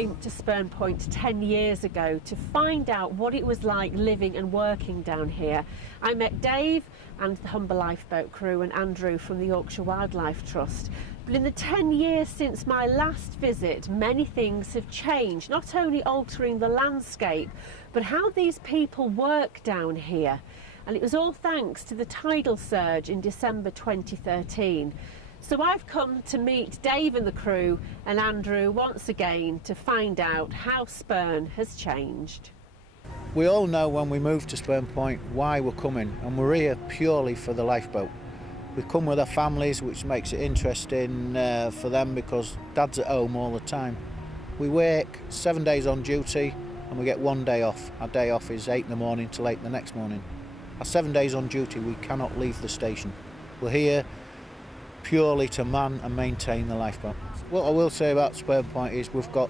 came to Spurn Point 10 years ago to find out what it was like living and working down here. I met Dave and the Humber lifeboat crew and Andrew from the Yorkshire Wildlife Trust. But in the 10 years since my last visit, many things have changed, not only altering the landscape, but how these people work down here. And it was all thanks to the tidal surge in December 2013. So I've come to meet Dave and the crew and Andrew once again to find out how Spurn has changed. We all know when we move to Spurn Point why we're coming, and we're here purely for the lifeboat. We come with our families, which makes it interesting for them because Dad's at home all the time. We work 7 days on duty and we get 1 day off. Our day off is 8 in the morning till 8 the next morning. Our 7 days on duty we cannot leave the station. We're here purely to man and maintain the lifeboat. What I will say about Spurn Point is we've got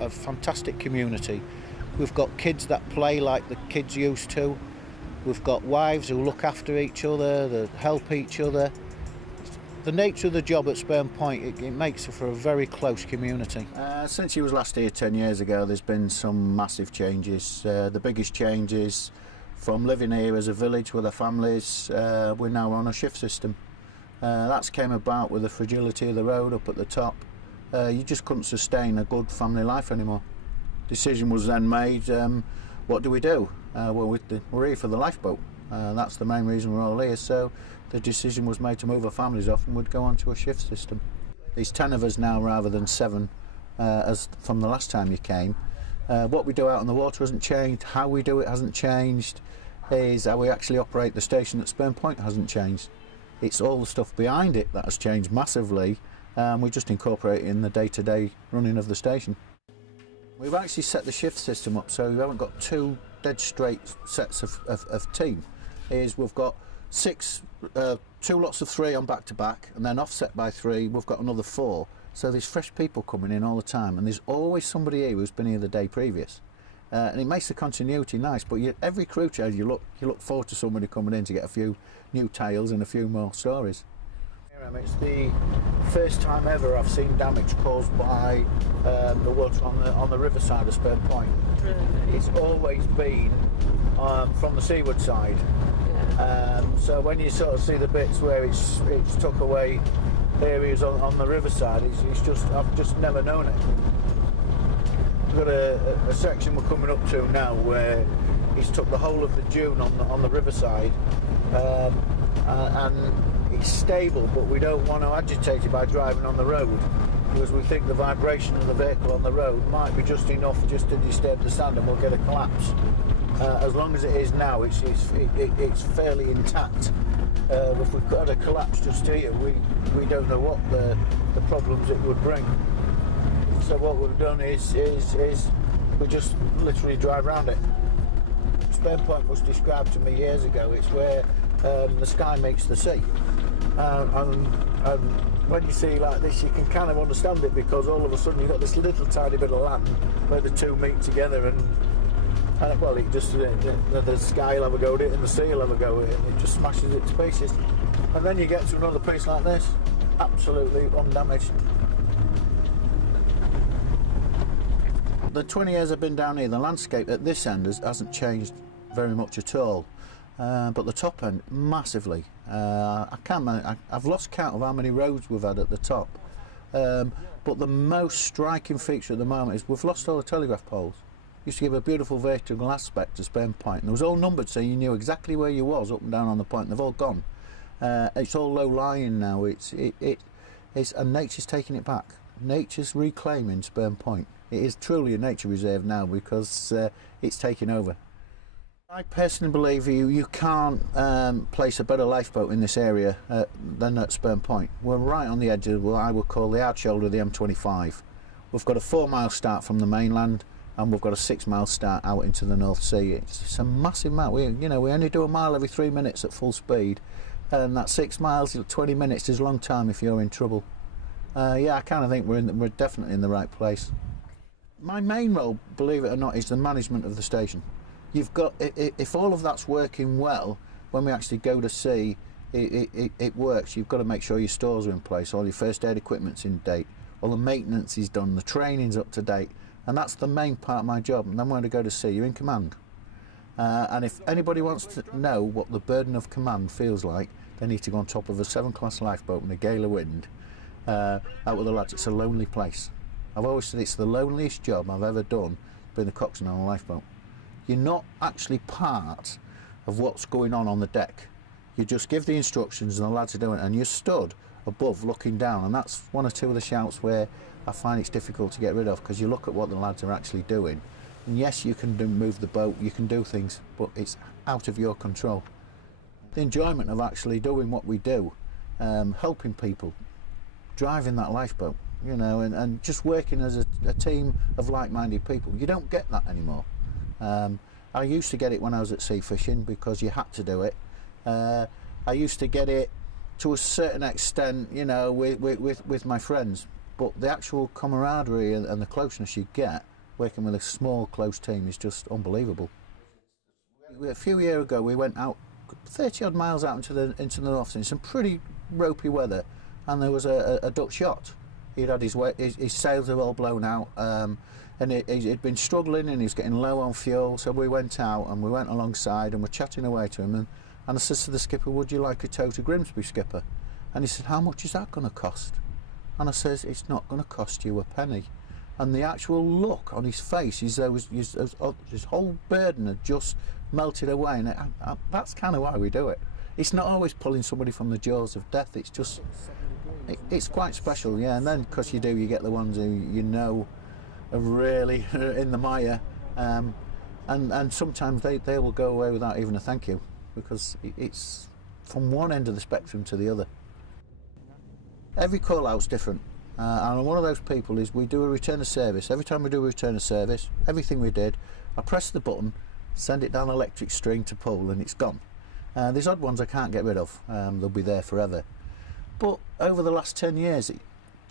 a fantastic community. We've got kids that play like the kids used to. We've got wives who look after each other, that help each other. The nature of the job at Spurn Point, it makes it for a very close community. Since he was last here 10 years ago, there's been some massive changes. The biggest changes from living here as a village with our families, we're now on a shift system. That's came about with the fragility of the road up at the top. You just couldn't sustain a good family life anymore. Decision was then made, what do we do? Well, we're here for the lifeboat. That's the main reason we're all here. So the decision was made to move our families off and we'd go on to a shift system. There's 10 of us now rather than 7 as from the last time you came. What we do out on the water hasn't changed, how we do it hasn't changed, is how we actually operate the station at Spurn Point hasn't changed. It's all the stuff behind it that has changed massively. We just incorporate it in the day-to-day running of the station. We've actually set the shift system up so we haven't got 2 dead straight sets of team. We've got 2 lots of 3 on back-to-back and then offset by 3 we've got another 4. So there's fresh people coming in all the time and there's always somebody here who's been here the day previous. And it makes the continuity nice, but every crew change you look forward to somebody coming in to get a few new tales and a few more stories. It's the first time ever I've seen damage caused by the water on the riverside of Spurn Point. Really? It's always been from the seaward side. Yeah. So when you sort of see the bits where it's took away areas on the riverside, I've just never known it. We've got a section we're coming up to now where he's took the whole of the dune on the riverside, and it's stable, but we don't want to agitate it by driving on the road because we think the vibration of the vehicle on the road might be just enough just to disturb the sand and we'll get a collapse. As long as it is now, it's fairly intact. If we got a collapse just here, we don't know what the problems it would bring. So what we've done is we just literally drive around it. Spurn Point was described to me years ago. It's where the sky meets the sea. And when you see like this, you can kind of understand it because all of a sudden you've got this little tiny bit of land where the two meet together and well, it just the sky will have a go at it and the sea will have a go at it and it just smashes it to pieces. And then you get to another piece like this, absolutely undamaged. The 20 years I've been down here, the landscape at this end hasn't changed very much at all, but the top end massively. I've lost count of how many roads we've had at the top, but the most striking feature at the moment is we've lost all the telegraph poles. Used to give a beautiful vertical aspect to Spurn Point, and it was all numbered so you knew exactly where you was up and down on the point, and they've all gone. It's all low-lying now, and nature's taking it back. Nature's reclaiming Spurn Point. It is truly a nature reserve now because it's taking over. I personally believe you can't place a better lifeboat in this area than at Spurn Point. We're right on the edge of what I would call the hard shoulder of the M25. We've got a 4-mile start from the mainland and we've got a 6-mile start out into the North Sea. It's a massive amount. We only do a mile every 3 minutes at full speed, and that 6 miles, 20 minutes is a long time if you're in trouble. Yeah, I kind of think we're definitely in the right place. My main role, believe it or not, is the management of the station. You've got, if all of that's working well, when we actually go to sea, it works. You've got to make sure your stores are in place, all your first aid equipment's in date, all the maintenance is done, the training's up to date, And that's the main part of my job. And then when I go to sea, you're in command. And if anybody wants to know what the burden of command feels like, they need to go on top of a 7-class lifeboat in a gale of wind, out with the lads. It's a lonely place. I've always said it's the loneliest job I've ever done, being the coxswain on a lifeboat. You're not actually part of what's going on the deck. You just give the instructions and the lads are doing it, and you're stood above looking down, and that's one or two of the shouts where I find it's difficult to get rid of, because you look at what the lads are actually doing, and yes, you can move the boat, you can do things, but it's out of your control. The enjoyment of actually doing what we do, helping people, driving that lifeboat, you know, and just working as a team of like-minded people. You don't get that anymore. I used to get it when I was at sea fishing, because you had to do it. I used to get it to a certain extent, you know, with my friends, but the actual camaraderie and the closeness you get working with a small, close team is just unbelievable. A few years ago, we went out 30 odd miles out into the North Sea in some pretty ropey weather, and there was a Dutch yacht. He'd had his sails were all blown out, and he'd been struggling, and he was getting low on fuel. So we went out and we went alongside and we're chatting away to him, and I said to the skipper, "Would you like a tow to Grimsby, skipper?" And he said, "How much is that going to cost?" And I says, "It's not going to cost you a penny." And the actual look on his face is his whole burden had just melted away, and that's kind of why we do it. It's not always pulling somebody from the jaws of death. It's just, it's quite special, yeah. And then, because you get the ones who you know are really in the mire, and sometimes they will go away without even a thank you, because it's from one end of the spectrum to the other. Every call out's different. And one of those people is we do a return of service. Every time we do a return of service, everything we did, I press the button, send it down an electric string to pull, and it's gone. There's odd ones I can't get rid of. They'll be there forever. But over the last 10 years,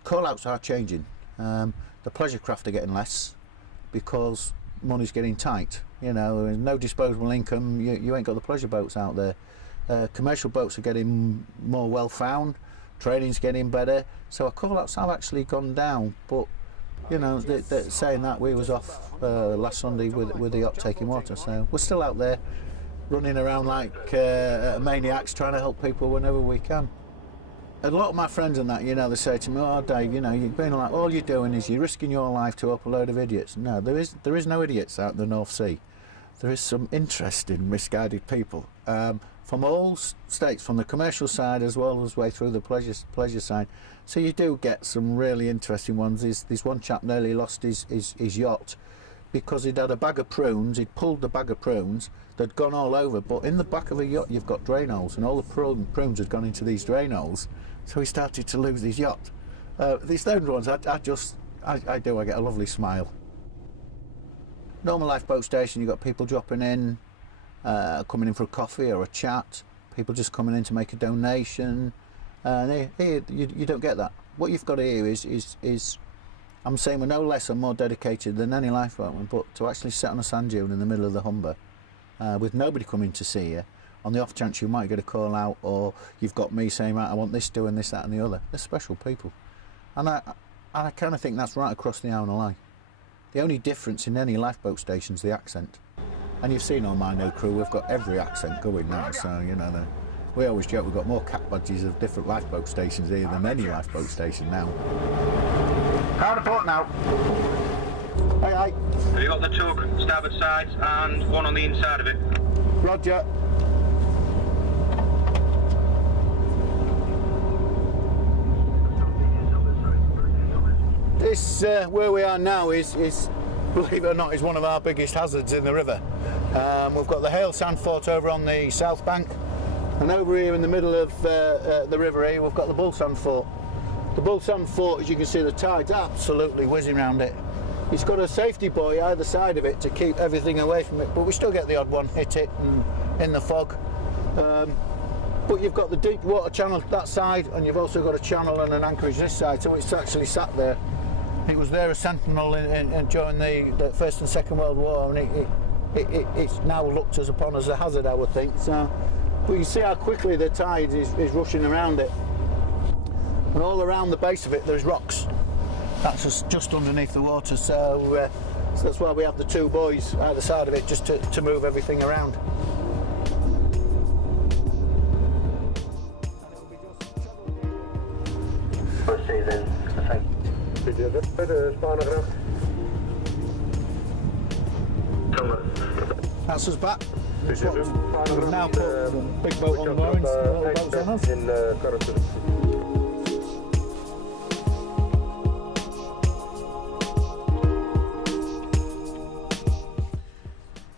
call-outs are changing. The pleasure craft are getting less because money's getting tight. You know, there's no disposable income. You ain't got the pleasure boats out there. Commercial boats are getting more well found. Training's getting better, so our call-outs have actually gone down. But you know, they're saying that we was off last Sunday with the yacht taking water, so we're still out there running around like maniacs, trying to help people whenever we can. A lot of my friends and that, you know, they say to me, "Oh, Dave, you know, you're being like, all you're doing is you're risking your life to help a load of idiots." No, there is no idiots out in the North Sea. There is some interesting, misguided people. From all states, from the commercial side as well as way through the pleasure side. So you do get some really interesting ones. There's one chap nearly lost his yacht because he'd had a bag of prunes. He'd pulled the bag of prunes, they'd gone all over, but in the back of a yacht you've got drain holes, and all the prunes had gone into these drain holes, so he started to lose his yacht. These those ones, I get a lovely smile. Normal lifeboat station, you've got people dropping in, coming in for a coffee or a chat, people just coming in to make a donation, and here you don't get that. What you've got here is I'm saying we're no less or more dedicated than any lifeboatman, but to actually sit on a sand dune in the middle of the Humber with nobody coming to see you, on the off chance you might get a call out, or you've got me saying, right, I want this doing this, that and the other. They're special people, and I kind of think that's right across the Isle of Line. The only difference in any lifeboat station is the accent. And you've seen on my new crew, we've got every accent going now, so you know, we always joke we've got more cap badges of different lifeboat stations here than any lifeboat station now. Hard port now. Aye. Have you got the tug, starboard sides, and one on the inside of it? Roger. This, where we are now, is believe it or not, is one of our biggest hazards in the river. We've got the Hale Sand Fort over on the south bank, and over here in the middle of the river here, we've got the Bull Sand Fort. The Bull Sand Fort, as you can see, the tide's absolutely whizzing around it. It's got a safety buoy either side of it to keep everything away from it, but we still get the odd one hit it and in the fog. But you've got the deep water channel that side, and you've also got a channel and an anchorage this side, so it's actually sat there. It was there a sentinel during the First and Second World War, and it's now looked as upon as a hazard, I would think. So, but you see how quickly the tide is rushing around it, and all around the base of it there's rocks. That's just underneath the water, so that's why we have the two buoys either side of it, just to move everything around. Proceeding. That's us back. We've now put the big boat on the moorings, the little boat's on us.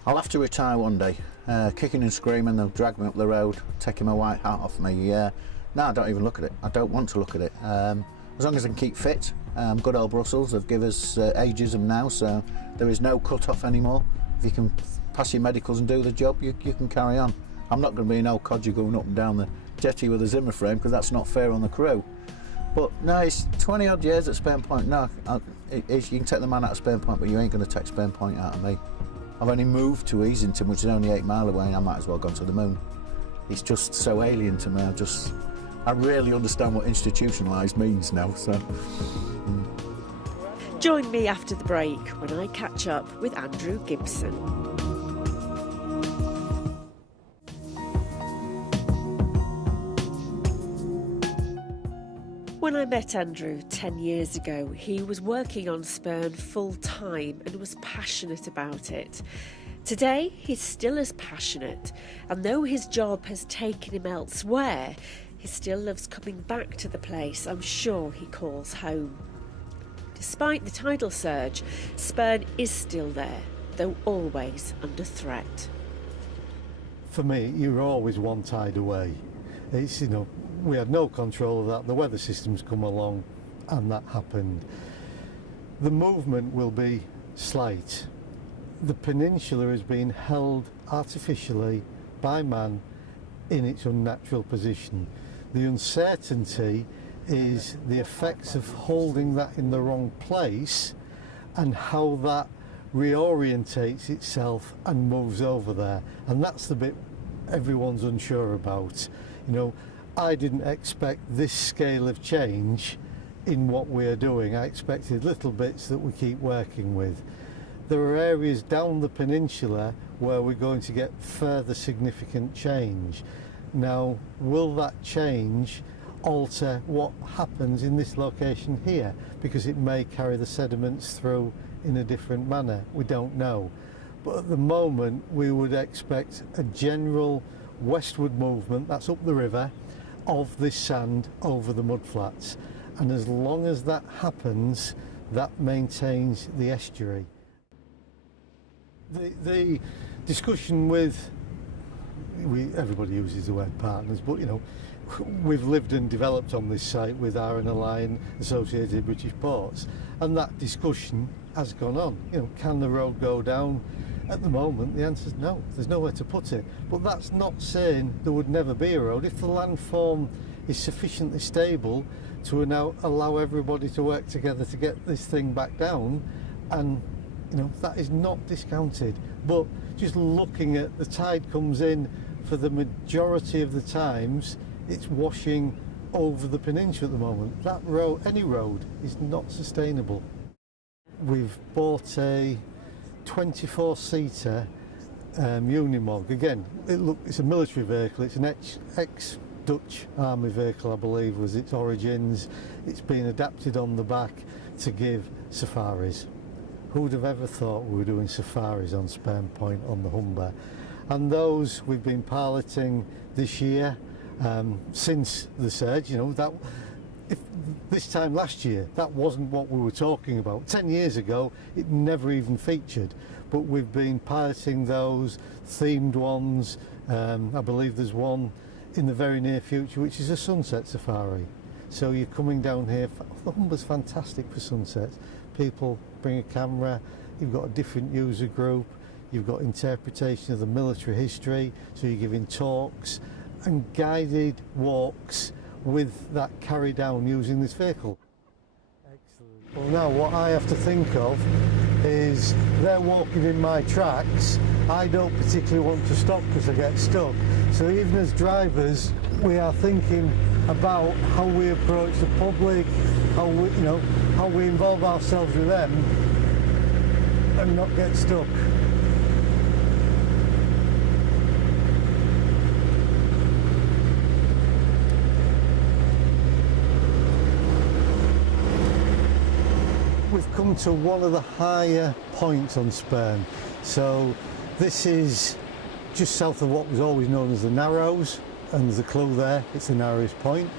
I'll have to retire one day. Kicking and screaming, they'll drag me up the road, taking my white hat off me. No, I don't even look at it. I don't want to look at it. As long as I can keep fit. Good old Brussels have given us ageism now, so there is no cut-off anymore. If you can pass your medicals and do the job, you can carry on. I'm not going to be an old codger going up and down the jetty with a Zimmer frame, because that's not fair on the crew. But no, it's 20 odd years at Spurn Point. No, you can take the man out of Spurn Point, but you ain't going to take Spurn Point out of me. I've only moved to Easington, which is only 8 miles away, and I might as well have gone to the moon. It's just so alien to me. I really understand what institutionalised means now. So. Join me after the break when I catch up with Andrew Gibson. When I met Andrew 10 years ago, he was working on Spurn full time and was passionate about it. Today, he's still as passionate, and though his job has taken him elsewhere, he still loves coming back to the place I'm sure he calls home. Despite the tidal surge, Spurn is still there, though always under threat. For me, you're always one tide away. It's, we had no control of that. The weather system's come along and that happened. The movement will be slight. The peninsula has been held artificially by man in its unnatural position. The uncertainty is the effects of holding that in the wrong place and how that reorientates itself and moves over there. And that's the bit everyone's unsure about. I didn't expect this scale of change in what we are doing. I expected little bits that we keep working with. There are areas down the peninsula where we're going to get further significant change. Now, will that change alter what happens in this location here? Because it may carry the sediments through in a different manner. We don't know. But at the moment, we would expect a general westward movement, that's up the river, of this sand over the mudflats. And as long as that happens, that maintains the estuary. The discussion with, everybody uses the word partners, but we've lived and developed on this site with RNLI and Associated British Ports, and that discussion has gone on. Can the road go down? At the moment, the answer is no. There's nowhere to put it. But that's not saying there would never be a road. If the landform is sufficiently stable to now allow everybody to work together to get this thing back down, and that is not discounted. But just looking at the tide comes in, for the majority of the times, it's washing over the peninsula at the moment. That road, any road, is not sustainable. We've bought a 24-seater Unimog. Again, it's a military vehicle. It's an ex-Dutch army vehicle, I believe, was its origins. It's been adapted on the back to give safaris. Who would have ever thought we were doing safaris on Spurn Point on the Humber? And those we've been piloting this year since the surge. If this time last year, that wasn't what we were talking about. 10 years ago, it never even featured. But we've been piloting those themed ones. I believe there's one in the very near future, which is a sunset safari. So you're coming down here. The Humber's fantastic for sunsets. People bring a camera. You've got a different user group. You've got interpretation of the military history. So you're giving talks and guided walks with that carry down using this vehicle. Excellent. Well, now what I have to think of is they're walking in my tracks. I don't particularly want to stop because I get stuck. So even as drivers, we are thinking about how we approach the public, how we, how we involve ourselves with them and not get stuck. We've come to one of the higher points on Spurn. So this is just south of what was always known as the Narrows, and there's a clue there, it's the narrowest point.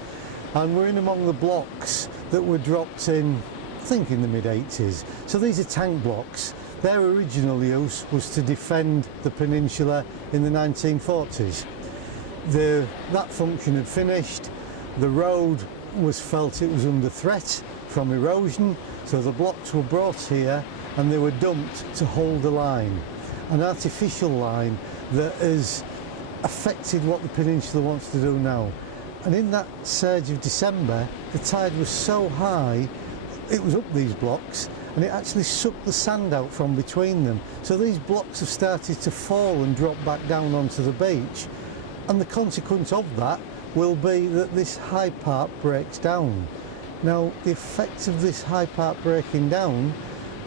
And we're in among the blocks that were dropped in, I think, in the mid-80s. So these are Tang Blocks. Their original use was to defend the peninsula in the 1940s. That function had finished. The road was felt it was under threat from erosion, so the blocks were brought here and they were dumped to hold a line, an artificial line that has affected what the peninsula wants to do now. And in that surge of December, the tide was so high, it was up these blocks, and it actually sucked the sand out from between them. So these blocks have started to fall and drop back down onto the beach, and the consequence of that will be that this high part breaks down. Now, the effect of this high part breaking down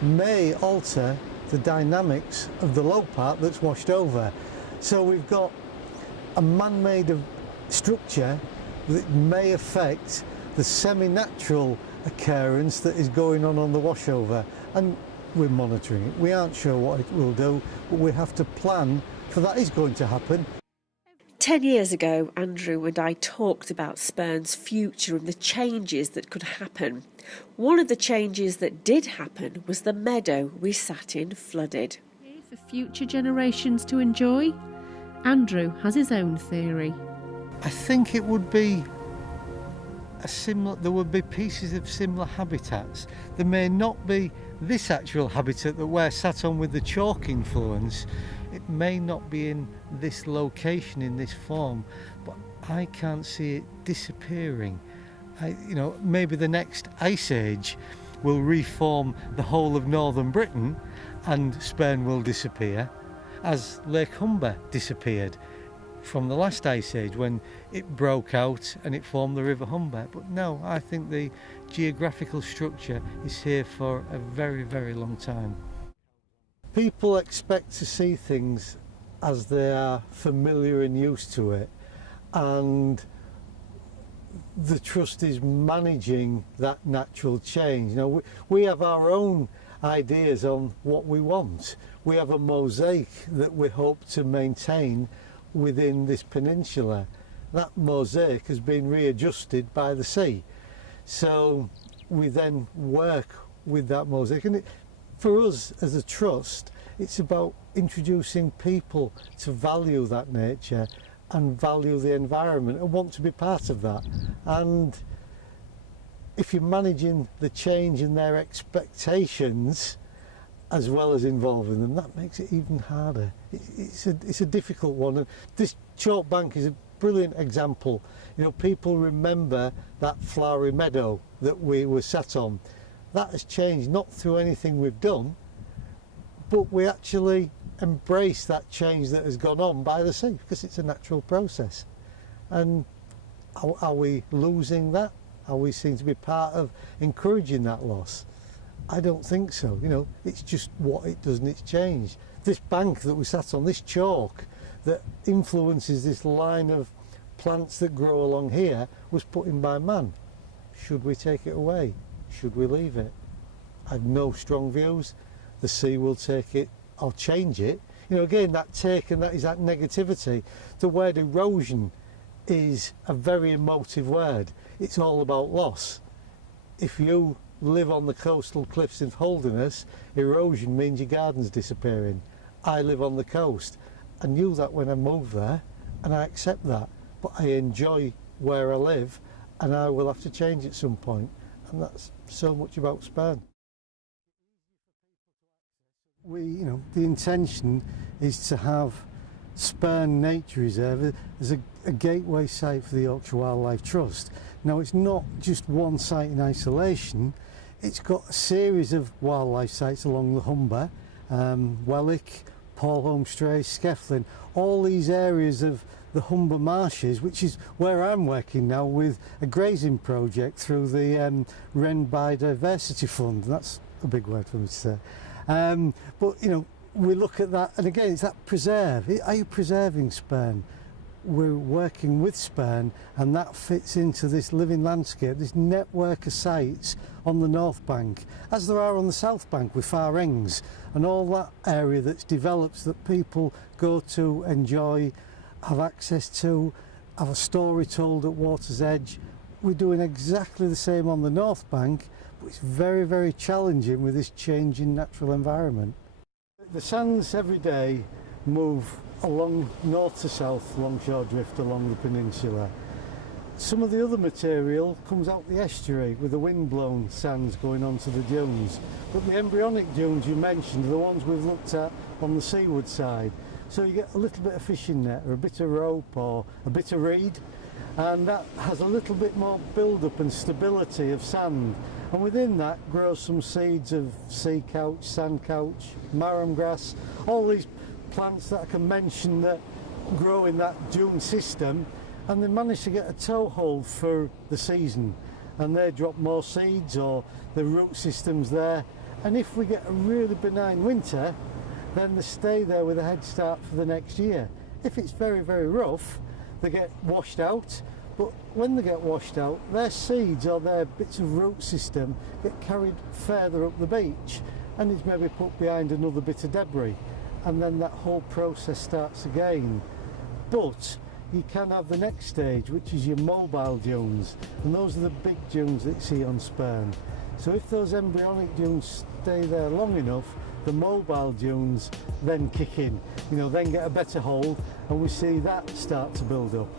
may alter the dynamics of the low part that's washed over. So we've got a man-made structure that may affect the semi-natural occurrence that is going on the washover, and we're monitoring it. We aren't sure what it will do, but we have to plan for that is going to happen. 10 years ago, Andrew and I talked about Spurn's future and the changes that could happen. One of the changes that did happen was the meadow we sat in flooded. For future generations to enjoy, Andrew has his own theory. I think it would be there would be pieces of similar habitats. There may not be this actual habitat that we're sat on with the chalk influence. It may not be in this location, in this form, but I can't see it disappearing. Maybe the next ice age will reform the whole of northern Britain and Spurn will disappear, as Lake Humber disappeared from the last ice age when it broke out and it formed the River Humber. But no, I think the geographical structure is here for a very, very long time. People expect to see things as they are familiar and used to it, and the Trust is managing that natural change. We have our own ideas on what we want. We have a mosaic that we hope to maintain within this peninsula. That mosaic has been readjusted by the sea. So we then work with that mosaic. And for us as a trust, it's about introducing people to value that nature and value the environment and want to be part of that. And if you're managing the change in their expectations as well as involving them, that makes it even harder. It's a difficult one. And this chalk bank is a brilliant example. People remember that flowery meadow that we were sat on. That has changed, not through anything we've done, but we actually embrace that change that has gone on by the sea because it's a natural process. And are we losing that? Are we seen to be part of encouraging that loss? I don't think so. It's just what it does and it's changed. This bank that we sat on, this chalk that influences this line of plants that grow along here, was put in by man. Should we take it away? Should we leave it? I have no strong views. The sea will take it or change it. Again, that take and that is that negativity. The word erosion is a very emotive word. It's all about loss. If you live on the coastal cliffs of Holderness, erosion means your garden's disappearing. I live on the coast. I knew that when I moved there, and I accept that. But I enjoy where I live, and I will have to change at some point. And that's so much about Spurn. The intention is to have Spurn Nature Reserve as a gateway site for the Yorkshire Wildlife Trust. Now, it's not just one site in isolation. It's got a series of wildlife sites along the Humber, Welwick, Paulholme Stray, Skefflin, all these areas of the Humber marshes, which is where I'm working now with a grazing project through the Wren Biodiversity Fund. That's a big word for me to say. But you know, we look at that, and again, it's that preserve. Are you preserving Spurn? We're working with Spurn, and that fits into this living landscape, this network of sites on the north bank, as there are on the south bank with Far Ings, and all that area that's developed that people go to, enjoy, have access to, have a story told at water's edge. We're doing exactly the same on the north bank, but it's very, very challenging with this changing natural environment. The sands every day move along north to south longshore drift along the peninsula. Some of the other material comes out the estuary with the wind-blown sands going onto the dunes, but the embryonic dunes you mentioned are the ones we've looked at on the seaward side. So you get a little bit of fishing net or a bit of rope or a bit of reed, and that has a little bit more build-up and stability of sand, and within that grows some seeds of sea couch, sand couch, marram grass, all these plants that I can mention that grow in that dune system, and they manage to get a toehold for the season, and they drop more seeds or the root system's there, and if we get a really benign winter, then they stay there with a head start for the next year. If it's very, very rough, they get washed out, but when they get washed out, their seeds or their bits of root system get carried further up the beach, and it's maybe put behind another bit of debris, and then that whole process starts again. But you can have the next stage, which is your mobile dunes, and those are the big dunes that you see on Spurn. So if those embryonic dunes stay there long enough, the mobile dunes then kick in, you know, then get a better hold, and we see that start to build up.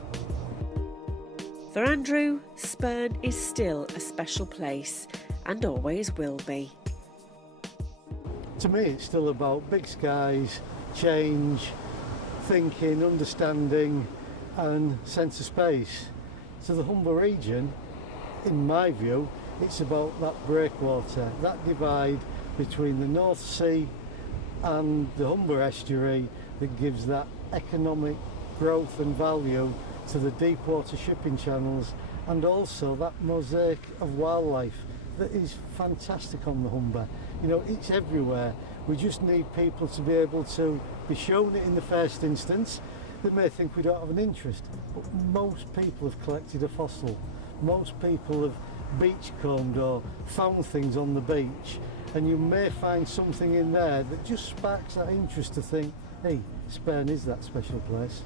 For Andrew, Spurn is still a special place and always will be. To me, it's still about big skies, change, thinking, understanding, and sense of space. So the Humber region, in my view, it's about that breakwater, that divide between the North Sea and the Humber estuary that gives that economic growth and value to the deep water shipping channels, and also that mosaic of wildlife that is fantastic on the Humber. You know, it's everywhere. We just need people to be able to be shown it in the first instance. They may think we don't have an interest, but most people have collected a fossil. Most people have beachcombed or found things on the beach, and you may find something in there that just sparks that interest to think, hey, Spurn is that special place.